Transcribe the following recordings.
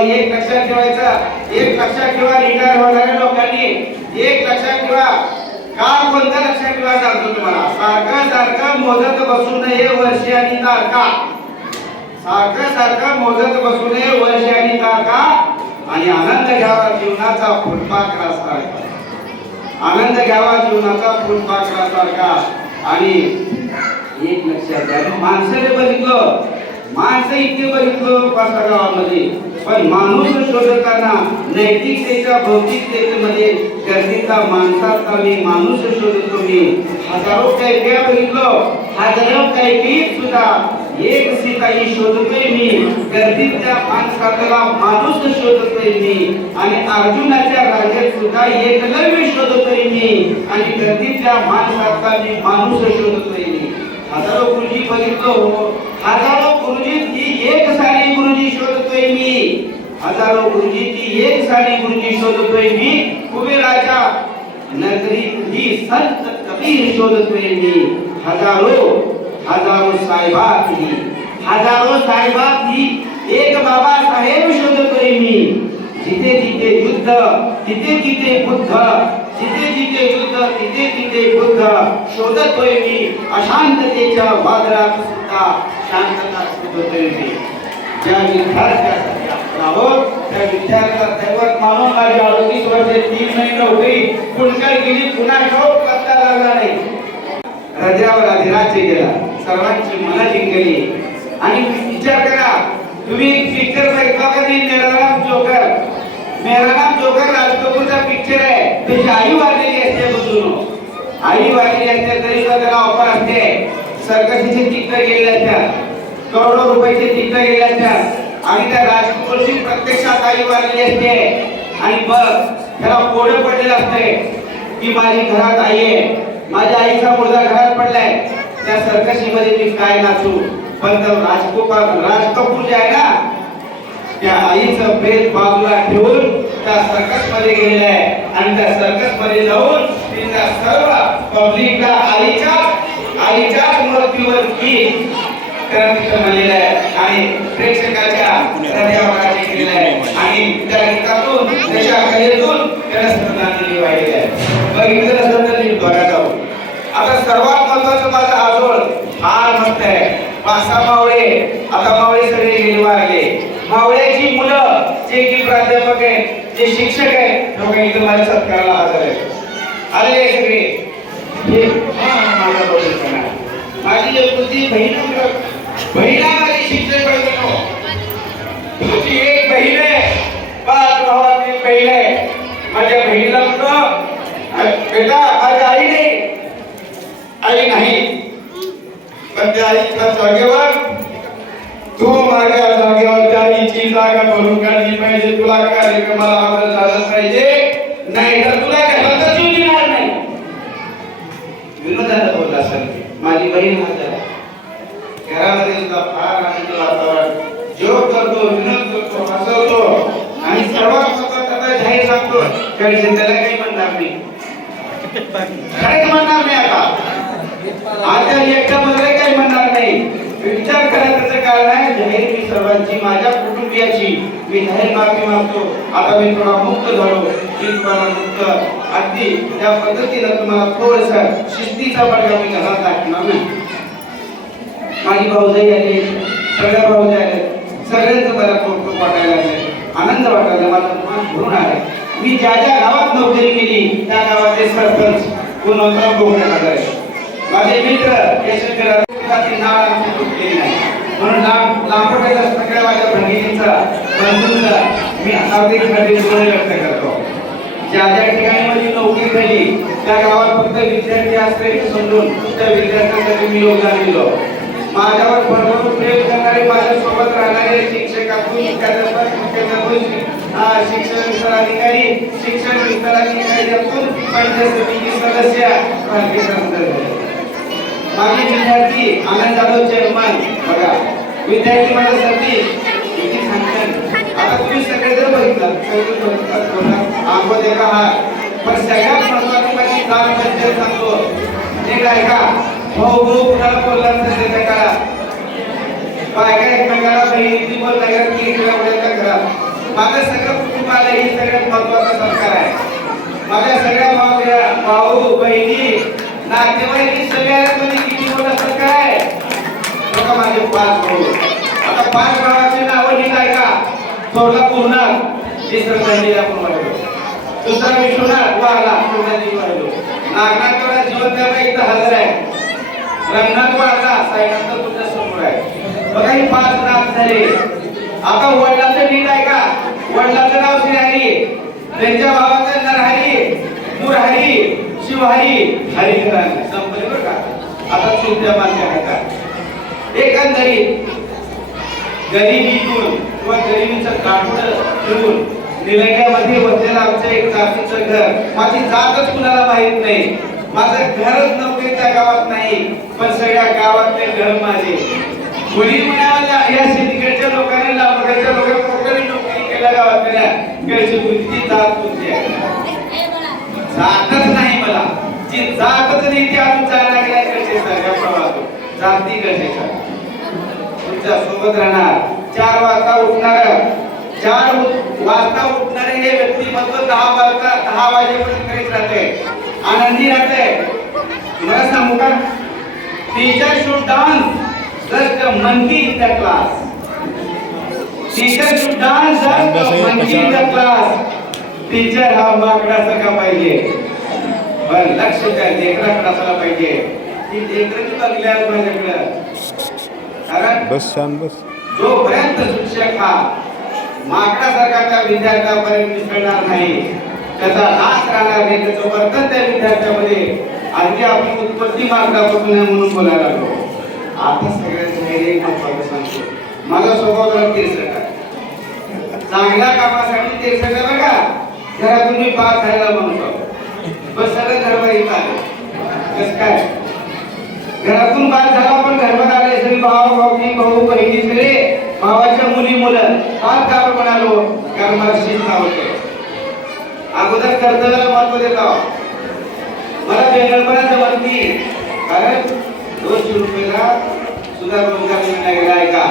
एक लक्षात ठेवायचं. एक लक्षात ठेवा रिटायर होणाऱ्या लोकांनी. एक लक्षात ठेवा. का कोणतं लक्षात ठेवा सांगतो तुम्हाला. सारखं सारखं मोजत बसू नये वर्षी आणि तारखा. सारखं सारखं मोजत बसू नये वर्षी आणि तारखा. आणि आनंद घ्यावा जीवनाचा फुलपाखरा सारखा. आनंद घ्यावा जीवनाचा फुलपाखरा सारखा. आणि एक लक्षात घ्या. माणसाने बघितलं. माणसं इतके बघितलं पाचसा गावामध्ये पण माणूस शोधताना नैतिकतेच्या भौतिकतेमध्ये गर्दीचा माणसाचा मी माणूस शोधतो मी. हजारो काय बघितलं हजारो कैकीत सुद्धा एक सीताई शोधतोय मी. गर्दीतल्या माणसाला माणूस शोधतोय मी. आणि अर्जुनाच्या राज्यात सुद्धा एकलव्य शोधतोय मी. आणि गर्दीतल्या माणसाचा मी माणूस शोधतोय मी. हजारो कृषी बघितलो हो. हजारो गुरुजी ती एक साडी गुरुजी शोधतोय मी. हजारो गुरुजी ती एक साडी गुरुजी शोधतोय मी. कुबेराच्या नगरी ही संत कबीर शोधतोय मी. हजारो हजारो साहेबात ही. हजारो साहेबात ही एक बाबा साहेब शोधतोय मी. जिथे जिथे युद्ध तिथे तिथे बुद्ध जिथे जिथे युद्ध तिथे तिथे बुद्ध शोधतोय मी. अशांततेच्या वादळात सुद्धा शांतता शोधतोय ज्या विद्यार्थ्यासाठी आपण आहोत त्या विद्यार्थ्याला दैवत मानून माझी अडतीस वर्षे तीन महिने होती गेली पुन्हा शोध करता लागला नाही हृदयावर अधिराज्य गेला सर्वांची मनं जिंकली आणि विचार करा तुम्ही पिक्चर बघितला का नाही मेरा जोकर मेरा जोकर राज कपूरचा पिक्चर आहे त्याची आई वाढलेली असते बसून आई वाढलेली असते तरी सुद्धा त्याला ऑफर असते सरकारचे तिकडे गेलेले त्या करोडो रुपयाचे तिकडे गेलेले त्या आणि त्या राज प्रत्यक्षात आई वाढलेली असते. आणि बघ त्याला कोडं पडलेलं असते की माझी घरात आई आहे माझ्या आईचा मुलगा घरात पडलाय. त्या सर्कशीमध्ये मी काय नाचू? पण तो राज कपूर जे आहे ना त्या आईचं प्रेत बाजूला ठेवून त्या सर्कसमध्ये गेलेलं आहे. आणि त्या सर्कसमध्ये जाऊन तिथल्या सर्व पब्लिकला आईच्या आईच्या मूर्तीवर गीत त्याला तिथं आहे. आणि प्रेक्षकाच्या हृदयावर केलेलं आहे. आणि त्या गीतातून त्याच्या कलेतून त्याला श्रद्धांजली वाहिली आहे. बघितलं श्रद्धांजली बघा जाऊ. आता सर्वात महत्वाचं माझं आजोळ फार मस्त आहे. पासा मावळे आता मावळे सगळे गेले वारले. मावळ्याची मुलं जे की प्राध्यापक आहेत जे शिक्षक आहेत लोक इथं माझ्या सत्काराला हजर आहेत. आले सगळे. हे हा, माझा बरोबर आहे. माझी बहीण हो. तुझी एक बहीण आहे. पाच भावात एक बहीण आहे. माझ्या बहिणीला म्हणतो बेटा आज आई नाही. आई नाही. पण त्या आईच्या जागेवर तू माझ्या जागेवर त्या आईची जागा भरून काढली पाहिजे. तुला कार्यक्रमाला हजर झालं पाहिजे. नाही तर तुला घरातच येऊ नाही. विनोदाला बोलला सर माझी बहीण हजर आहे घरामध्ये सुद्धा फार आनंद वातावरण जोक करतो विनोद करतो हसवतो आणि सर्वात महत्वाचं आता जाहीर सांगतो काही त्याला काही म्हणणार नाही. खरेच म्हणणार नाही आता. आता एकटा मला काही म्हणणार नाही. विचार करायचं कारण आहे जाहीर मी सर्वांची माझ्या कुटुंबियाची. मी जाहीर माफी मागतो. आता मी थोडा मुक्त झालो. मी तुम्हाला मुक्त. अगदी त्या पद्धतीनं तुम्हाला थोडस शिस्तीचा बडगा मी घरात टाकणार नाही. माझी भाऊजाई आले. सगळ्या भाऊजाई आले सगळ्यांचं मला कौतुक वाटायला आनंद वाटायला माझं मन भरून आहे मी ज्या ज्या गावात नोकरी केली त्या गावाचे सरपंच गुणवंतराव गोगडे आहे माझे मित्र नाव नाही. म्हणून लांब सगळ्या माझ्या भगिनींचा बंधूंचा मी हार्दिक व्यक्त करतो. ज्या ज्या ठिकाणी माझी नोकरी झाली त्या गावात फक्त विद्यार्थी असते समजून त्या विद्यार्थ्यांसाठी मी योगदान दिलं. माझ्यावर भरभरून प्रेम करणारे माझ्यासोबत राहणारे शिक्षकातून मुख्याध्यापक मुख्याध्यापक शिक्षण विस्तार अधिकारी शिक्षण विस्तार पंचायत समिती सदस्य भारतीय विद्यार्थी आनंद जाधव चेअरमन बघा. विद्यार्थी माझ्यासाठी किती सांगतात. आता तुम्ही सगळे जर बघितलं सगळे बघितलं बोला हा. पण सगळ्यात महत्वाची माझी ग्राम पंचायत सांगतो एक ऐका भाऊ भाऊ कुणाला बोलला नसेल त्या काळात बायका एकमेकाला बहिणी बोलला की घरात माझं सगळं कुटुंबाला ही सगळ्यात महत्त्वाचा संस्कार आहे. माझ्या सगळ्या भावल्या भाऊ बहिणी नातेवाईक सगळ्यांमध्ये किती मोठा संस्कार आहे? बघा माझे पाच भाऊ. आता पाच भावाची नावं नीट ऐका. थोरला पूर्ण तिसरं दंडीला म्हणलो दुसरा विश्वनाथ वाला सोनाजी म्हणलो नागनाथला जिवंत इथं हजर आहे. रंगनाथ वाला साईनाथ तुमच्यासमोर आहे. बघा ही पाच नाथ झाले. आता वडिलांचं नीट आहे का? वडिलांचं नाव श्रीहरी. त्यांच्या बाबाचं नरहरी मुरहरी शिवहरी हरिहरन संपले बरं का? आता चुलत्या मान्य हातात एकंदरीत गरिबीतून किंवा गरिबीचं काढणं ठेवून निलंग्यामध्ये बसलेलं आमचं एक जातीचं घर माझी जातच कुणाला माहीत नाही. माझं घरच नव्हते त्या गावात नाही पण सगळ्या गावातले घर माझे. कोणी म्हणाला या शेतीकडच्या लोकांनी लाभकडच्या लोकांनी कोकणी नोकरी केल्या गावातल्या कडची मुलगी जात कोणती जातच नाही मला. जी जातच नाही ती अजून जायला लागल्या कडचे सगळ्या प्रवाहातून. जाती कडचे तुमच्यासोबत राहणार. चार वाजता उठणार. चार वाजता उठणारे हे व्यक्तिमत्व दहा वाजता दहा वाजेपर्यंत करीत राहते. आनंदी राहते. तुम्हाला सांगू का? Teacher should dance. Just monkey in the class. Teacher should dance just monkey in the class. Teacher हा माकडासारखा पाहिजे। पण लक्ष द्या लेकराकडे असायला पाहिजे. ती लेकरं बघल्यास माझ्याकडं? कारण बस शांत बस. जोपर्यंत शिक्षक हा माकडासारखा त्या विद्यार्थ्यापर्यंत मिसळणार नाही त्याचा नाश राहणार नाही त्याचं वर्तन त्या विद्यार्थ्यामध्ये आणखी आपली उत्पत्ती मार्गापासून म्हणून बोलायला लागलो. आता सगळ्यात नाही महत्वाचं सांगतो. मला स्वभाव जरा चांगल्या कामासाठी तिरसट आहे बघा. घरातून मी पास झालेला म्हणतो बस सगळं घरभर येत आले कस काय? घरातून बाद झाला पण घरभर आले सगळी भाव भाऊ भाऊ बहिणी सगळे. भावाच्या मुली मुलं. फार का म्हणालो कारण मला शिस्त आवडते अगोदर कर्तव्याला महत्त्व देत. आहोत मला बेंगळपणा जमत नाही कारण दोनशे रुपयाला सुद्धा रोजगार मिळणार गेला आहे का?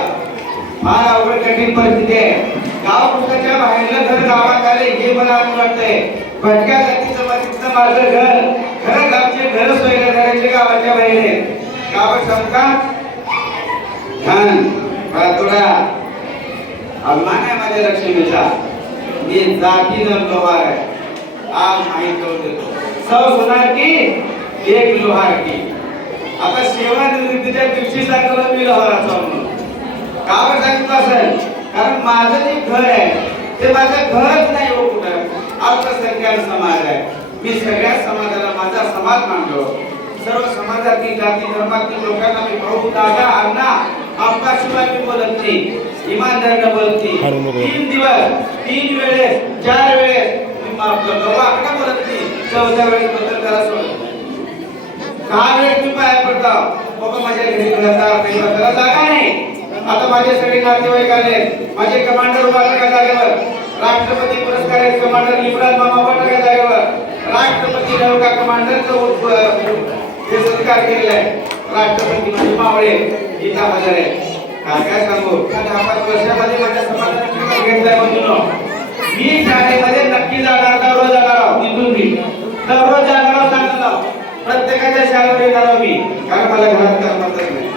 फार अवघड कठीण परिस्थिती आहे. गाव पुस्तकाच्या बाहेरलं घर गावात आले हे मला आनंद वाटतंय. भटक्या जाती मातीचं माझं घर खरंच गावचे घर सोयला घराचे गावाच्या बाहेर आहे. गावात समका छान थोडा अभिमान आहे माझ्या लक्ष्मीचा. मी जातीनं लोहार आहे. आज माहीत करून देतो. सौ सुनार की एक लोहार की. आता सेवा निर्मितीच्या दिवशी सांगतो मी लोहाराचा म्हणून का बरं सांगितलं असेल? कारण माझं जे घर आहे ते माझं घरच नाही हो कुठं. अल्पसंख्याक समाज आहे. मी सगळ्या समाजाला माझा समाज मानलो सर्व समाजातील जाती धर्मातील लोकांना मी भाऊ दादा अण्णा आप्पा शिवाय मी बोलत नाही. इमानदारीनं बोलत तीन दिवस तीन वेळेस चार वेळेस मी माफ करतो. वाकडा बोलत नाही? चौथ्या वेळेस बद्दल जरा सोडत दहा मी पाया पडतो. बाबा माझ्या घरी बसायला जागा नाही. आता माझे सगळे नातेवाईक आले. माझे कमांडर उभा का जागेवर? राष्ट्रपती पुरस्कार कमांडर लिबराज मामा पाटील या जागेवर? राष्ट्रपती नौका कमांडरचं हे सत्कार केलेला आहे. राष्ट्रपती म्हणजे मावळे इथं हजर आहे. काय काय सांगू? दहा पाच वर्षामध्ये माझ्या समाजाने घेतलाय म्हणून. मी शाळेमध्ये नक्की जाणार दररोज जाणार आहोत? मी दररोज जाणार आहोत सांगणार आहोत मी. कारण मला घरात करमतच नाही.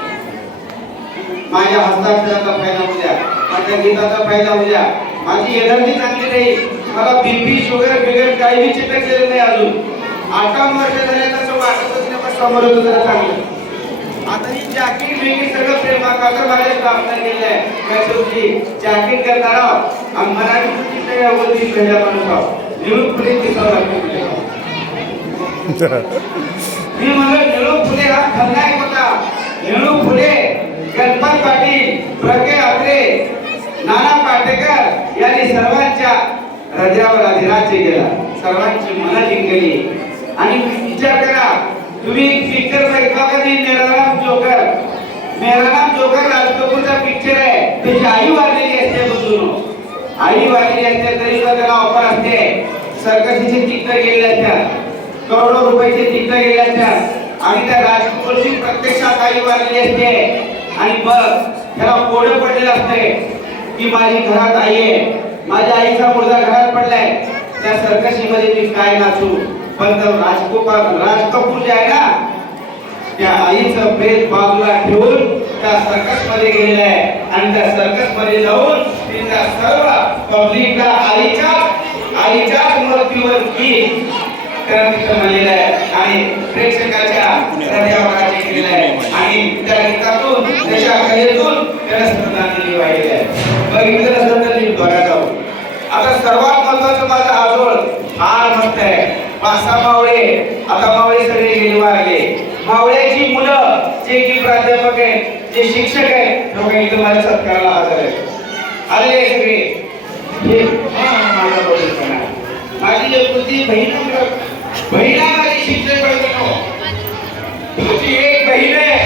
माझ्या हस्ताक्षराचा फायदा होऊ द्या. माझ्या गीताचा फायदा होऊ द्या. माझी एनर्जी चांगली नाही. मला बीपी शुगर बिगर काही बी केले नाही अजून. आठ वर्ष झाले तसं वाटतच नाही पण समोर होतं जरा चांगलं आता ही जॅकेट वेगळी सगळं प्रेमाकातर माझ्या स्थापना केली आहे. त्या शेवटी? जॅकेट करणार आहोत. आणि मराठी कृतीच्या पहिल्या माणूस आहोत. निळू दिसावं लागतं मी म्हणलं निळू फुले हा खलनायक होता. निळू फुले गणपत पाटील प्रगे आत्रे नाना पाटेकर यांनी सर्वांच्या हृदयावर अधिराज्य केला. सर्वांची मनं जिंकली. आणि विचार करा तुम्ही पिक्चर बघितला कधी मेरा नाम जोकर मेराराम जोकर राज कपूरचा पिक्चर आहे. त्याची आई वाढलेली असते बसून आई वाढलेली असते तरी पण त्याला ऑफर असते. सरकशीचे तिकीट गेले असतात. करोडो रुपयाचे तिकीट गेले असतात आणि त्या राजकुमारची प्रत्यक्षात आई वाढली असते. आणि बघ त्याला कोडं पडलेलं असते की माझी घरात आई आहे. माझ्या आईचा मुलगा घरात पडलाय. त्या सरकशीमध्ये मी काय नाचू? पण तो राजगोपाल राज कपूर जे आहे ना त्या आईचं प्रेत बाजूला ठेवून त्या सर्कसमध्ये गेलेलं आहे आणि त्या सर्कसमध्ये जाऊन ते त्या सर्व पब्लिकला आईच्या आईच्या मूर्तीवर की आहे. आणि प्रेक्षकाच्या हृदयावर केलेलं आहे. आणि त्या गीतातून त्याच्या कलेतून त्याला श्रद्धांजली आहे. श्रद्धांजली बघा जाऊ. आता सर्वात महत्वाचं माझं आजोळ फार मस्त आहे. पाच सहा मावळे आता मावळे सगळे गेले वारले मावळ्याची मुलं जे की प्राध्यापक आहेत जे शिक्षक आहेत लोक माझ्या सत्काराला हजर आहेत. आले सगळे. हे माझा एकुलती बहीण बहिणा माझी शिक्षक बहिण तुझी एक बहीण आहे.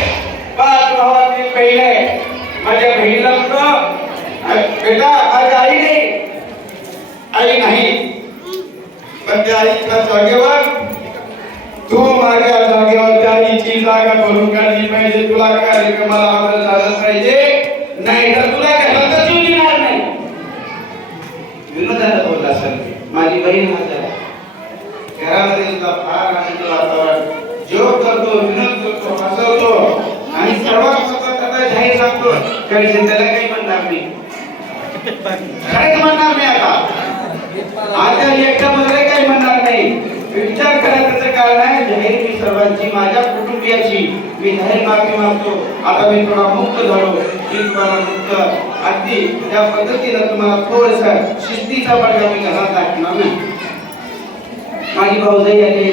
पाच भावातील बहीण आहे. माझ्या बहिणीला म्हणतो बेटा माझी आई नाही. आई नाही. पण त्या आईच्या जागेवर तू माझ्या जागेवर त्या आईची जागा भरून काढली पाहिजे. तुला कार्यक्रमाला हजर झालं पाहिजे. नाही तर तुला घरातच येऊ देणार नाही. विनोदाला बोलला सर माझी बहीण हजर आहे घरामध्ये सुद्धा फार आनंद योग करतो विनोद करतो हसवतो आणि सर्वात जाहीर सांगतो काही त्याला काही म्हणणार नाही. काहीच म्हणणार नाही आता. आता एकटा काही म्हणणार नाही. विचार करा कारण आहे जाहीर मी सर्वांची माझ्या कुटुंबियाची. मी जाहीर माफी मागतो. आता मी थोडा मुक्त झालो. मी तुम्हाला मुक्त. अगदी त्या पद्धतीनं तुम्हाला थोडस शिस्तीचा बडगा मी घरात दाखवणार नाही. माझी भाऊजाई आली.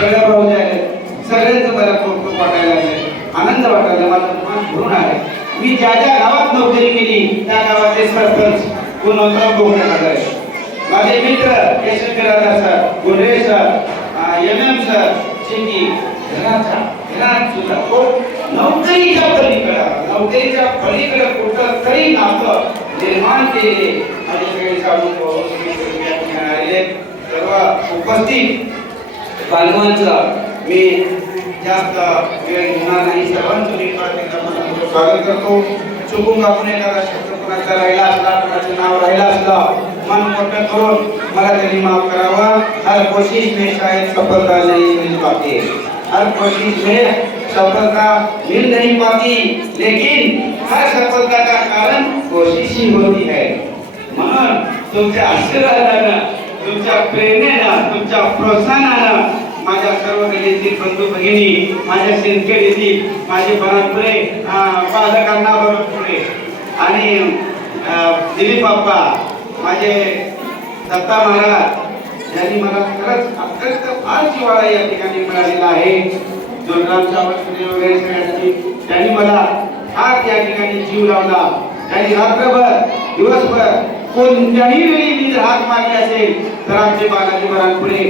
सगळ्या भाऊजाई आले सगळ्यांचं मला खूप खूप वाटायला लागलं आनंद वाटायला माझं मन भरून आहे मी ज्या ज्या गावात नोकरी केली त्या गावाचे सरपंच गुणवंतराव बोगणे आहे माझे मित्र Yashwant sir Gunde sir M M sir शेती घराचा घरात सुद्धा तो नोकरीच्या पलीकडं नोकरीच्या पलीकडं कुठं तरी नातं निर्माण केले माझे सगळे साडू भाऊ सगळे सर्व उपस्थित बालवांचं मी जास्त वेळ घेणार नाही. सर्वांचं मी प्रार्थना स्वागत करतो. चुकून आपण एखादा शब्द कोणाचा राहिला असला कोणाचं नाव राहिला असलं मन मोठं करून मला त्यांनी माफ करावा. हर कोशिश में शायद सफलता नहीं मिल पाती. हर कोशिश में सफलता मिल नहीं पाती. लेकिन हर सफलता का कारण कोशिश ही होती है. म्हणून तुमच्या आशीर्वादानं तुमच्या प्रेरणेनं तुमच्या प्रोत्साहनानं माझ्या सर्व गलीतील बंधू भगिनी माझ्या शेतकरीतील माझे बरापुरे पालकांना बरोबरे आणि दिलीप बाप्पा माझे दत्ता महाराज यांनी मला खरंच अत्यंत फार जिवाळा या ठिकाणी मिळालेला आहे. जोडरामच्या वस्त्रे वगैरे सगळ्यांची. त्यांनी मला फार या ठिकाणी जीव लावला. त्यांनी रात्रभर दिवसभर कोणत्याही वेळी मी हात मारले असेल तर आमचे बालाजी बरानपुरे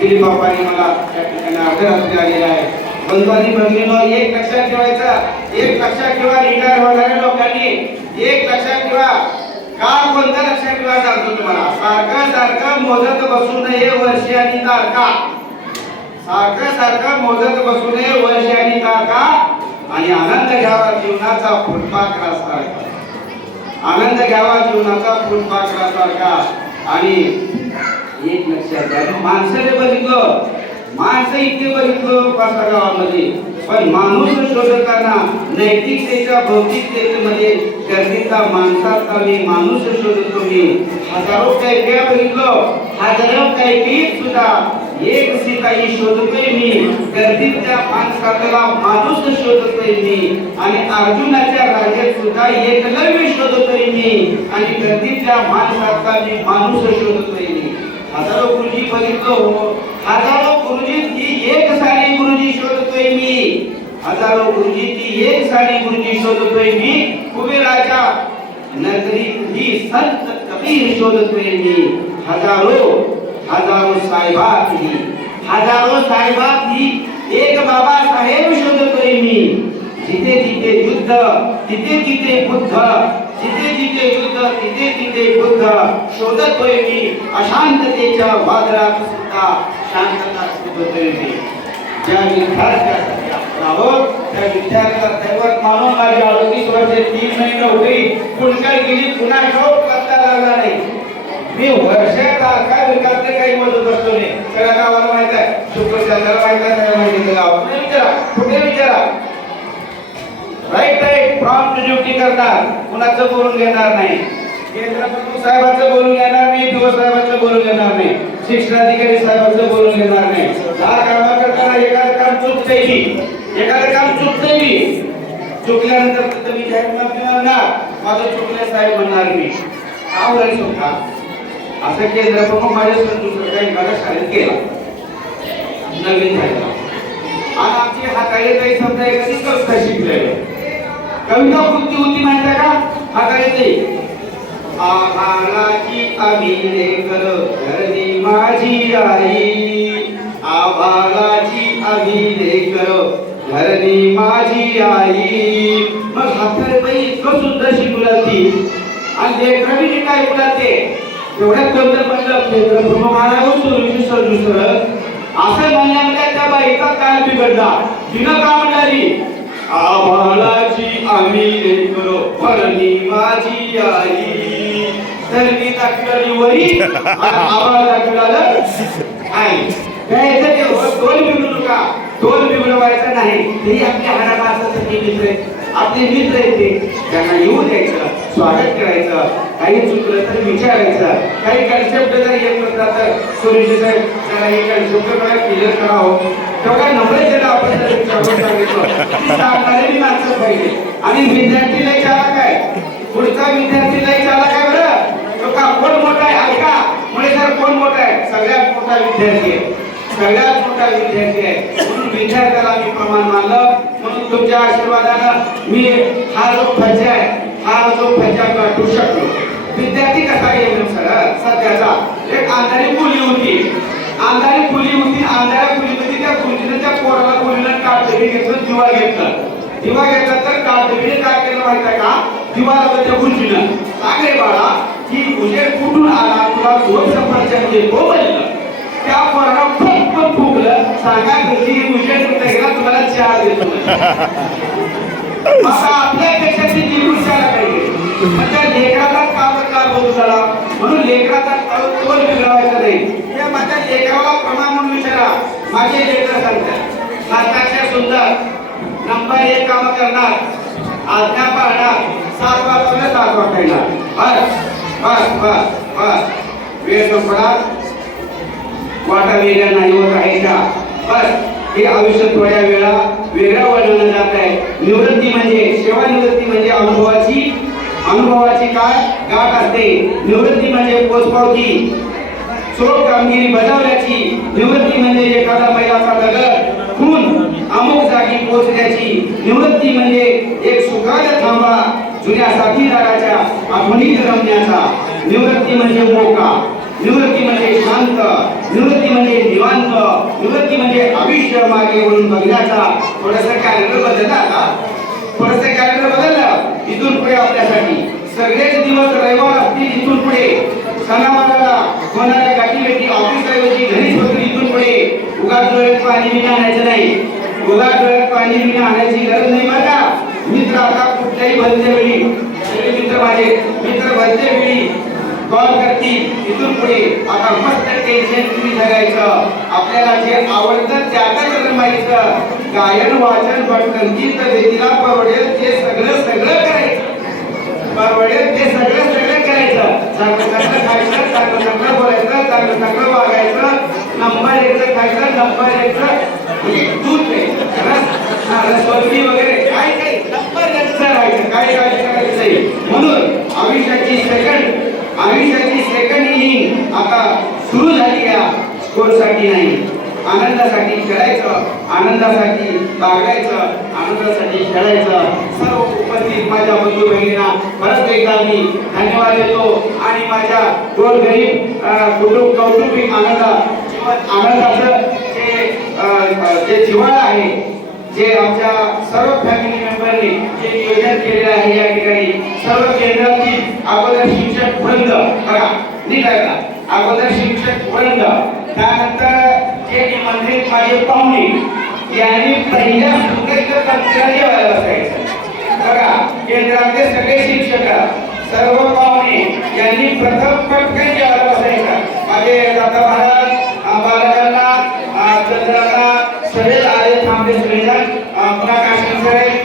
दिलीप बाप्पांनी मला त्या ठिकाणी आदरात आलेला आहे. बंधुवानी भगिनीनो एक लक्षात ठेवायचा. एक लक्षात ठेवा रिटायर होणाऱ्या लोकांनी. एक लक्षात ठेवा. का कोणता लक्षात ठेवा सांगतो तुम्हाला. सारखं सारखं मोजत बसू नये वर्षी आणि तारखा. सारखं सारखं मोजत बसू नये वर्ष आणि तारखा. आणि आनंद घ्यावा जीवनाचा फुटपाक सारखा आनंद घ्यावा जीवनाचा फुलपाखरा सारखा आणि एक लक्षात घ्या माणसाने बघितलं. माणसं इतके बघितलं पाचसा गावामध्ये. पण माणूस शोधताना नैतिकतेच्या भौतिकतेमध्ये गर्दीचा माणसाचा मी माणूस शोधतो मी. हजारो कैफ्या बघितलं. हजारो कैफीत सुद्धा एक सीताई शोधतोय मी. गर्दीतल्या माणसाला माणूस शोधतोय मी. आणि अर्जुनाच्या राज्यात सुद्धा एकलव्य शोधतोय मी. आणि गर्दीतल्या माणसाचा मी माणूस शोधतोय मी. हजारो गुरुजी बघितलो हो. हजारो गुरुजी ती एक साडी गुरुजी शोधतोय मी. हजारो गुरुजी ती एक साडी गुरुजी शोधतोय मी. कुबेराच्या नगरी ही संत कबीर शोधतोय मी. हजारो हजारो साहेबात ही. हजारो साहेबात ही एक बाबा साहेब शोधतोय मी. जिथे जिथे युद्ध तिथे तिथे बुद्ध जिथे जिथे युद्ध तिथे तिथे बुद्ध. शोधतोय मी अशांततेच्या वादळात सुद्धा शांतता शोधतोय मी ज्या विद्यार्थ्यासाठी आपण आहोत त्या विद्यार्थ्याला दैवत मानून माझी अडतीस वर्षे तीन महिने होती. कुणकर गेली पुन्हा शोध करता लागला नाही. मी वर्षाचा काय विकास काही मदत करतो नाही. सगळ्या गावाला माहीत आहे. शुक्रचंद्राला माहीत आहे माहिती आहे. गावात विचारा. कुठे विचारा. प्रॉम्प्ट ड्युटी करणार कुणाचं बोलून घेणार नाही. केंद्र साहेबांचं बोलून घेणार नाही पीओ साहेबांचं बोलून घेणार नाही शिक्षणाधिकारी साहेबांचं बोलून घेणार नाही. हा काम करताना एखादं काम चुकतंय मी एखादं काम चुकतंय मी चुकल्यानंतर फक्त मी जाहीरनामा मिळवणार माझं चुकलं साहेब म्हणणार मी का बोलायचं सुद्धा असं केंद्र प्रमुख माझ्या दुसरं काही मला शाळेत केला. नवीन झाला. आणि आमची हा काही काही समजा एखादी संस्था शिकलेलो कविता कोणती होती माहिती हा काय ते आभाळाची आम्ही लेकर घरनी माझी आई आभाळाची आम्ही लेकर धरणी माझी आई मग हाताळी बाई इतकं सुंदर शिकवलं ती आणि लेकरांनी काय बोलते एवढ्या एवढ्यात कोणतं म्हणलं महाराज दुसरं दुसरं. असं म्हणल्यामध्ये त्या बाईचा काय बिघडला. तिनं का म्हणाली आभाळाची आम्ही लेकरो फळणी माझी आई. तर मी दाखवली वरी आणि दाखवलं आई. काय ते हो, दोन बिघडू नका दोन बिघडवायचं नाही. ते आपल्या हाडापासासाठी मित्र आपले मित्र आहेत ते. त्यांना येऊ द्यायचं. स्वागत करायचं. काही चुकलं तर विचारायचं. काही कन्सेप्ट जर येत नसला तर सुरेश साहेब जरा हे कन्सेप्ट मला क्लिअर करावं तेव्हा आपण जर विचारून सांगितलं माणसं पाहिजे आणि विद्यार्थी लय चालक काय पुढचा विद्यार्थी लई चालक आहे बरं. तो का कोण मोठा आहे? हलका म्हणजे सर कोण मोठा आहे? सगळ्यात मोठा विद्यार्थी आहे. सगळ्यात मोठा विद्यार्थी आहे. म्हणून विद्यार्थ्याला मी प्रमाण मानलं. म्हणून तुमच्या आशीर्वादानं मी हा जो फज्जा आहे हा जो फज्जा गाठू शकलो विद्यार्थी कसा येईल सर सध्याचा. एक आंधारी मुली होती. आंधारी खुली होती अंधाऱ्या फुलीमध्ये त्या फुलीनं त्या पोराला फुलीनं काढलेली घेतलं दिवा घेतलं. दिवा घेतला तर काढलेली काय केलं माहिती आहे का? दिवा लागत त्या फुलीनं सांगे बाळा की उजेड कुठून आला? तुला दोन सफरचंद देतो म्हणलं त्या पोराला खूप फुगलं सांगा घरी उजेड कुठे गेला तुम्हाला चहा देतो. आता आपल्यापेक्षा ती निवृत्ताला पाहिजे. मग त्या लेकराचा काम काल होत झाला? म्हणून लेकराचा तोल तोल बिघडवायचा नाही. त्या माझ्या लेकराला प्रमाण म्हणून विचारा. माझे लेकर सांगतात नाताच्या सुंदर नंबर एक काम करणार. आज्ञा पाळणार. सात वाजता सात वाजता येणार. बस बस बस बस. वेळ संपणार वाटा वेगळ्या नाही होत आहे का? बस. हे आयुष्य थोड्या वेळा वेगळा वाढवला जात आहे. निवृत्ती म्हणजे सेवानिवृत्ती म्हणजे अनुभवाची अनुभवाची काय? गाठ असते. निवृत्ती म्हणजे पोचपावती. चोख कामगिरी बजावल्याची निवृत्ती म्हणजे एखादा महिलाचा दगड खून अमुक जागी पोहोचण्याची. निवृत्ती म्हणजे एक सुखाचा थांबा जुन्या साथीदाराच्या आठवणीत रमण्याचा. निवृत्ती म्हणजे मोका. निवृत्ती म्हणजे शांत निवृत्ती म्हणजे निवांत निवृत्ती म्हणजे आयुष्य मागे म्हणून बघण्याचा थोडस कॅलेंडर बदलला का? थोडस कॅलेंडर बदलला इथून पुढे आपल्यासाठी सगळेच दिवस रविवार असतील इथून पुढे. सणावाराला कोणाला गाठी भेटी ऑफिस ऐवजी घरीच होतील इथून पुढे. उगाच डोळ्यात पाणी बिना आणायचं नाही. उगाच डोळ्यात पाणी बिना आणायची गरज नाही बरं का? मित्र आता कुठल्याही भरते वेळी सगळे मित्र माझे मित्र भरते वेळी कॉल करतील. इथून पुढे आता मस्त टेन्शन फ्री जगायचं. आपल्याला जे आवडतं त्यातच जन्मायचं. गायन वाचन भटकन गीत वेदीला परवडेल ते सगळं सगळं करायचं. परवडेल ते सगळं सगळं करायचं. चांगलं चांगलं खायचं चांगलं चांगलं बोलायचं चांगलं चांगलं वागायचं. नंबर यायचं खायचं नंबर यायचं म्हणजे दूध वगैरे. काय काय? नंबर राहायचं. काय काय करायचं म्हणून आयुष्याची सेकंड आयुष्याची सेकंड इनिंग आता सुरू झाली या स्कोरसाठी नाही. आनंदासाठी खेळायचं आनंदासाठी बागायचं आनंदासाठी खेळायचं. सर्व उपस्थित माझ्या बंधू बहिणींना परत एकदा मी धन्यवाद देतो आणि माझ्या दोन गरीब कुटुंब कौटुंबिक आनंद जीवन आनंदाचं जे जे जिव्हाळा आहे जे आमच्या सर्व फॅमिली मेंबरनी जे नियोजन केलेलं आहे या ठिकाणी सर्व केंद्रातील अगोदर शिक्षक वृंद बघा नीट आहे का अगोदर शिक्षक वृंद त्यानंतर जे निमंत्रित माझे पाहुणे यांनी पहिल्या सुंदर कक्षाला व्हायला असायचं. बघा केंद्रातले सगळे शिक्षक सर्व पाहुणे यांनी प्रथम पटकन जेवायला बसायचं. माझे दादा महाराज बालकांना अ, चंद्राला सगळे आले थांबले सगळेजण पुन्हा काश्मीर सगळे